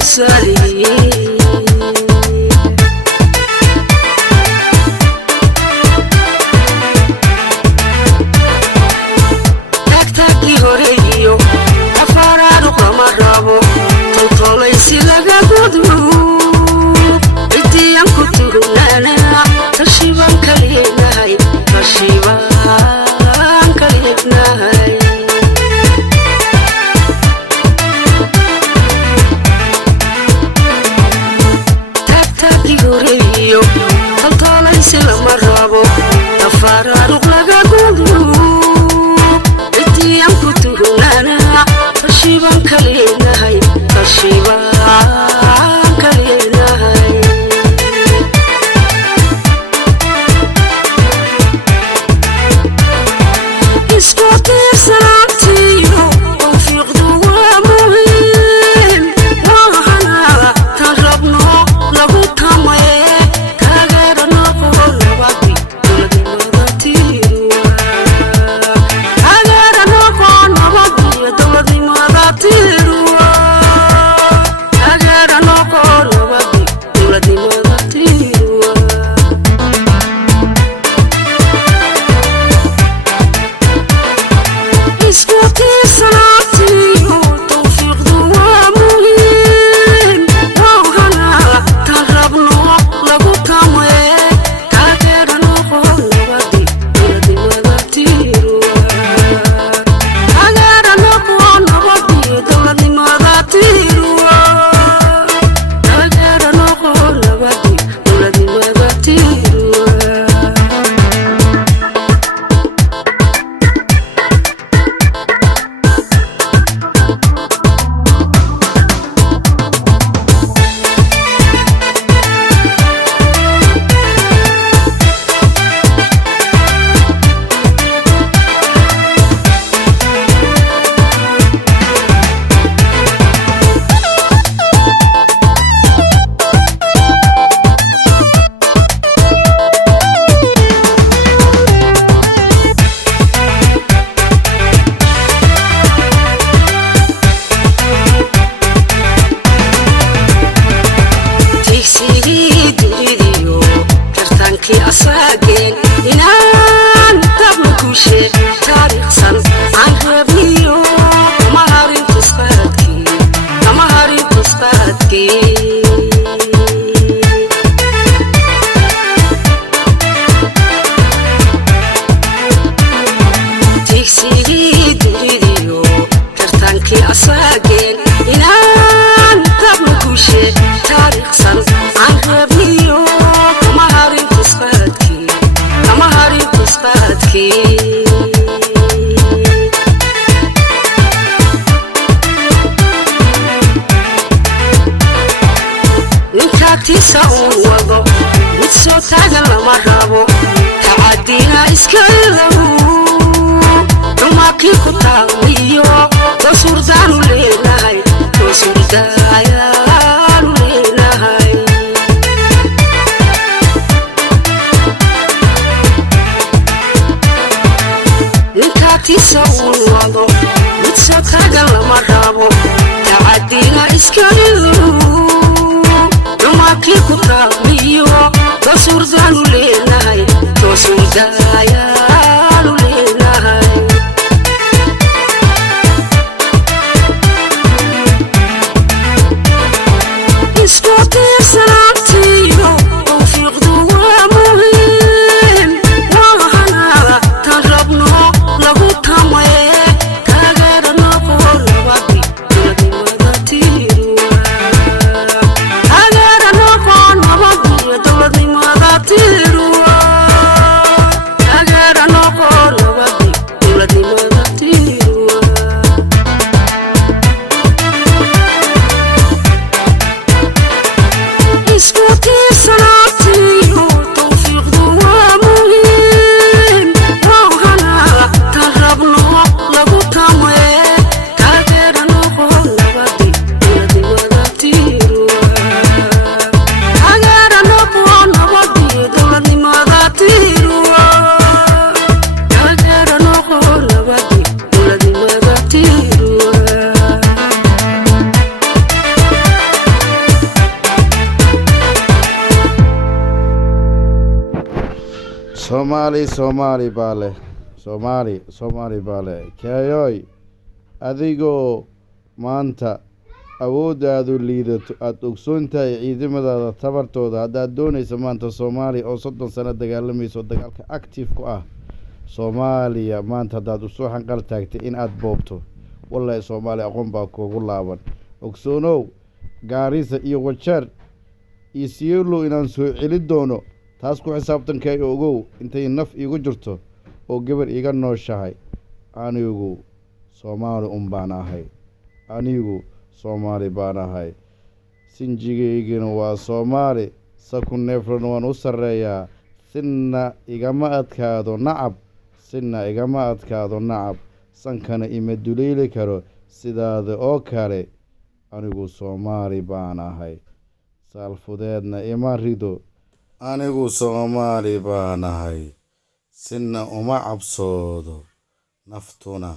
سالي تاكتاكي هوريو أفارادو قمرابو تطوليسي لغا قدو إتيان كتو نانا تشيبان كليناي تشيبان كليناي يوريو طلطالي سلام الرابو تفارق لغا قدو اتيام كتوهنانا تشيبان كليناي تشيبان كليناي اسكوتي سلامتيو وفيق دوا مهم وحنا تجربنا لغو أساقين إنان تبنكوشي تاريخ سن عن ربيو مهارين تصفاتكي تيكسيلي دريديو كرتانكي أساقين إنان تبنكوشي تاريخ سن عن ربيو نكاتي سوّضو متسو تاغن لما رابو تعدينا اسكالو نماكي كتاويو دوسور دانو ليناي دوسور دايانو ليناي نكاتي سوّضو متسو تاغن لما رابو تعدينا اسكالو نماكي كتاويو دوسور دانو ليناي دوسور دايانو ليناي اسكوتي سلامتيو وفيق دوا مهم وحنا تجربنا لغو تاموي تاغرنا قول وابي دولدي مداتيرو تاغرنا قول وابي دولدي مداتيرو تاغرنا Somali bale. Somali bale. Kayoy. Adigoo maanta awooddaadu liidato aad ogsoon tahay ciidamadaada tabartooda haddaad doonayso maanta Soomaaliya oo 30 sano dagaalamayso dagaalka active ku ah Soomaaliya maanta haddaad u soo xanqal taagtay in aad boobto wallahi Soomaaliya aqoon baa kuugu laaban ogsoonow Gaarisa iyo Wajeer iyo Siolo inaan soo celi doono taas ku xisaabtankay ogow intay naf igu jirto oo gabar iga nooshahay anigu Soomaali baan ahay anigu Soomaali baan ahay sinjigeygina waa Soomaali sakun neefran waan u sareeyaa sinna igama adkaado nacab sankana ima duleeli karo sidaada oo kale anigu Soomaali baan ahay salfudeedna ima rido anigu Soomaali baan ahay sinna uma cabsoodo naftuna